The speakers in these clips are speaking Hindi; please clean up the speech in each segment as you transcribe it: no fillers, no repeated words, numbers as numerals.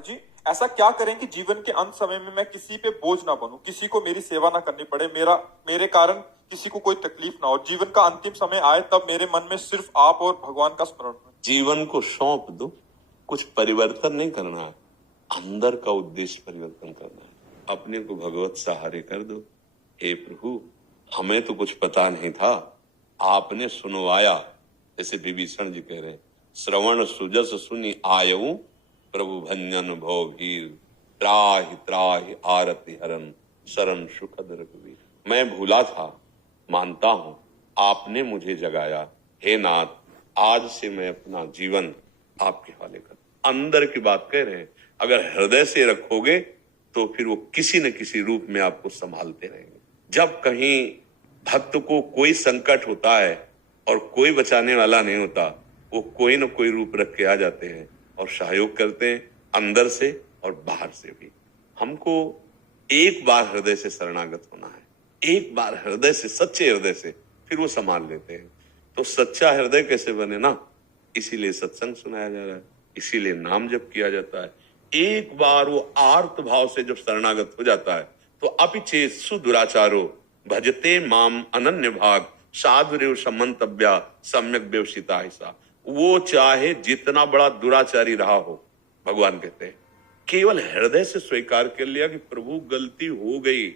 महाराज जी, ऐसा क्या करें कि जीवन के अंत समय में मैं किसी पे बोझ ना बनूं, किसी को मेरी सेवा ना करनी पड़े, मेरे कारण किसी को कोई तकलीफ ना हो, जीवन का अंतिम समय आए तब मेरे मन में सिर्फ आप और भगवान का स्मरण हो। जीवन को सौंप दो, कुछ परिवर्तन नहीं करना है, अंदर का उद्देश्य परिवर्तन करना है। अपने को भगवत सहारे कर दो। हे प्रभु, हमें तो कुछ पता नहीं था, आपने सुनवाया। जैसे विभीषण जी कह रहे, श्रवण सुजस सुनि आयऊ, प्रभु भंजन भव भीर, त्राहि त्राहि आरति हरन, शरण सुखद रघुवीर। मैं भूला था, मानता हूं, आपने मुझे जगाया। हे नाथ, आज से मैं अपना जीवन आपके हवाले कर। अंदर की बात कह रहे हैं, अगर हृदय से रखोगे तो फिर वो किसी न किसी रूप में आपको संभालते रहेंगे। जब कहीं भक्त को कोई संकट होता है और कोई बचाने वाला नहीं होता, वो कोई न कोई रूप रख के आ जाते हैं और सहयोग करते हैं, अंदर से और बाहर से भी। हमको एक बार हृदय से शरणागत होना है, एक बार हृदय से, सच्चे हृदय से, फिर वो संभाल लेते हैं। तो सच्चा हृदय कैसे बने ना, इसीलिए सत्संग सुनाया जा रहा है, इसीलिए नाम जप किया जाता है। एक बार वो आर्त भाव से जब शरणागत हो जाता है तो अपिचेत सुदुराचारो भजते माम अनन्य भाग, साधुरेव समंतव्या सम्यक व्यवसिता ऐसा। वो चाहे जितना बड़ा दुराचारी रहा हो, भगवान कहते हैं, केवल हृदय से स्वीकार कर लिया कि प्रभु गलती हो गई,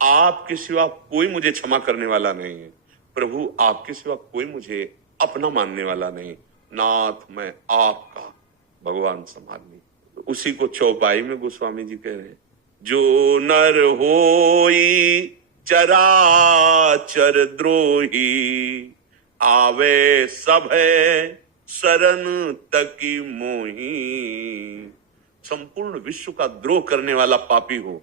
आपके सिवा कोई मुझे क्षमा करने वाला नहीं है, प्रभु आपके सिवा कोई मुझे अपना मानने वाला नहीं, नाथ मैं आपका, भगवान संभालनी। तो उसी को चौपाई में गोस्वामी जी कह रहे हैं, जो नर होई चराचर द्रोही, आवे सब है शरण तकी मोही। संपूर्ण विश्व का द्रोह करने वाला पापी हो,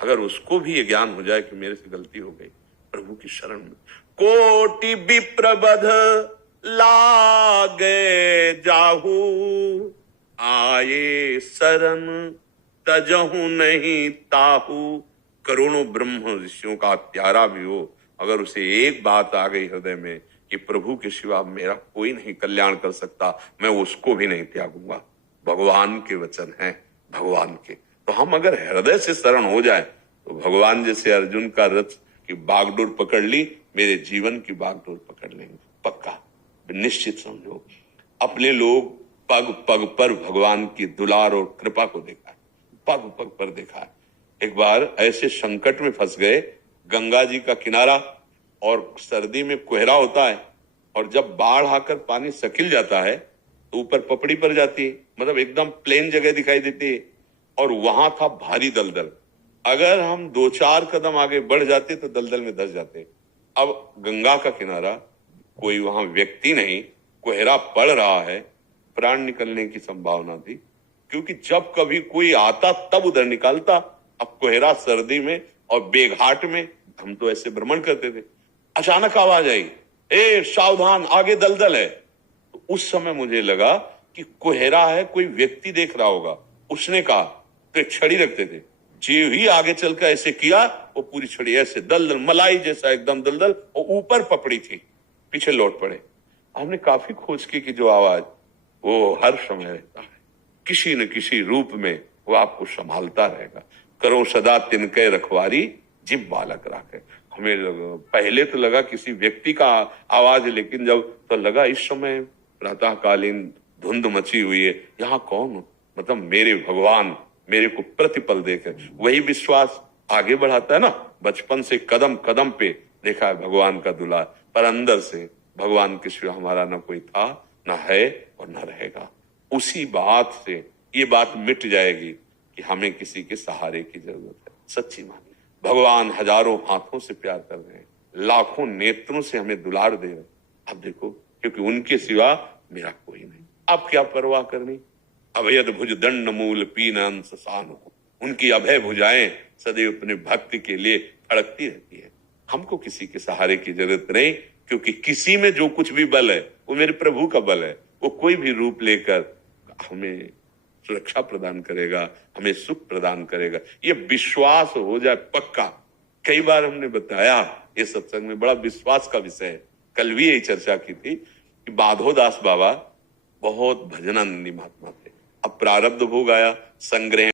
अगर उसको भी ये ज्ञान हो जाए कि मेरे से गलती हो गई, प्रभु की शरण में कोटि विप्रबध लागे जाहू, आए शरण तजहू नहीं ताहू। करोड़ों ब्रह्म ऋषियों का प्यारा भी हो, अगर उसे एक बात आ गई हृदय में कि प्रभु के सिवा मेरा कोई नहीं कल्याण कर सकता, मैं उसको भी नहीं त्यागूंगा। भगवान के वचन हैं, भगवान के। तो हम अगर हृदय से शरण हो जाए तो भगवान जैसे अर्जुन का रथ की बागडोर पकड़ ली, मेरे जीवन की बागडोर पकड़ लेंगे, पक्का, निश्चित समझो। अपने लोग पग पग पर भगवान की दुलार और कृपा को देखा है, पग पग पर देखा है। एक बार ऐसे संकट में फंस गए, गंगा जी का किनारा और सर्दी में कोहरा होता है, और जब बाढ़ आकर पानी सकिल जाता है तो ऊपर पपड़ी पड़ जाती है, मतलब एकदम प्लेन जगह दिखाई देती है, और वहां था भारी दलदल। अगर हम 2-4 कदम आगे बढ़ जाते तो दलदल में धंस जाते। अब गंगा का किनारा, कोई वहां व्यक्ति नहीं, कोहरा पड़ रहा है, प्राण निकलने की संभावना थी, क्योंकि जब कभी कोई आता तब उधर निकालता। अब कोहरा सर्दी में और बेघाट में, हम तो ऐसे भ्रमण करते थे, अचानक आवाज आई, ए सावधान, आगे दलदल है। तो उस समय मुझे लगा कि कोहरा है, कोई व्यक्ति देख रहा होगा। उसने कहा, तो एक छड़ी रखते थे, जो ही आगे चलकर ऐसे किया, वो पूरी छड़ी ऐसे दलदल, मलाई जैसा एकदम दलदल, और ऊपर पपड़ी थी, पीछे लौट पड़े। हमने काफी खोज की कि जो आवाज, वो हर समय रहता है, किसी न किसी रूप में वो आपको संभालता रहेगा। करो सदा तिनके रखवारी, जिब बालक राखे। हमें पहले तो लगा किसी व्यक्ति का आवाज है, लेकिन जब तो लगा इस समय प्रातःकालीन धुंध मची हुई है, यहाँ कौन, मतलब मेरे भगवान मेरे को प्रतिपल देखे। वही विश्वास आगे बढ़ाता है ना। बचपन से कदम कदम पे देखा है भगवान का दुलार, पर अंदर से भगवान के सिवा हमारा ना कोई था, ना है और ना रहेगा। उसी बात से ये बात मिट जाएगी कि हमें किसी के सहारे की जरूरत है। सच्ची मानिए, भगवान हजारों हाथों से प्यार कर रहे हैं, लाखों नेत्रों से हमें दुलार दे रहे हैं। अब देखो, क्योंकि उनके सिवा मेरा कोई नहीं, अब क्या परवाह करनी। अभयद भुज दंड मूल पीन अंश सान, उनकी अभय भुजाएं सदैव अपने भक्ति के लिए फड़कती रहती है। हमको किसी के सहारे की जरूरत नहीं, क्योंकि किसी में जो कुछ भी बल है वो मेरे प्रभु का बल है। वो कोई भी रूप लेकर हमें सुरक्षा प्रदान करेगा, हमें सुख प्रदान करेगा, ये विश्वास हो जाए पक्का। कई बार हमने बताया ये सत्संग में, बड़ा विश्वास का विषय है। कल भी यही चर्चा की थी कि बाधोदास बाबा बहुत भजनानंदी महात्मा थे, अब प्रारब्ध भोग आया, संग्रह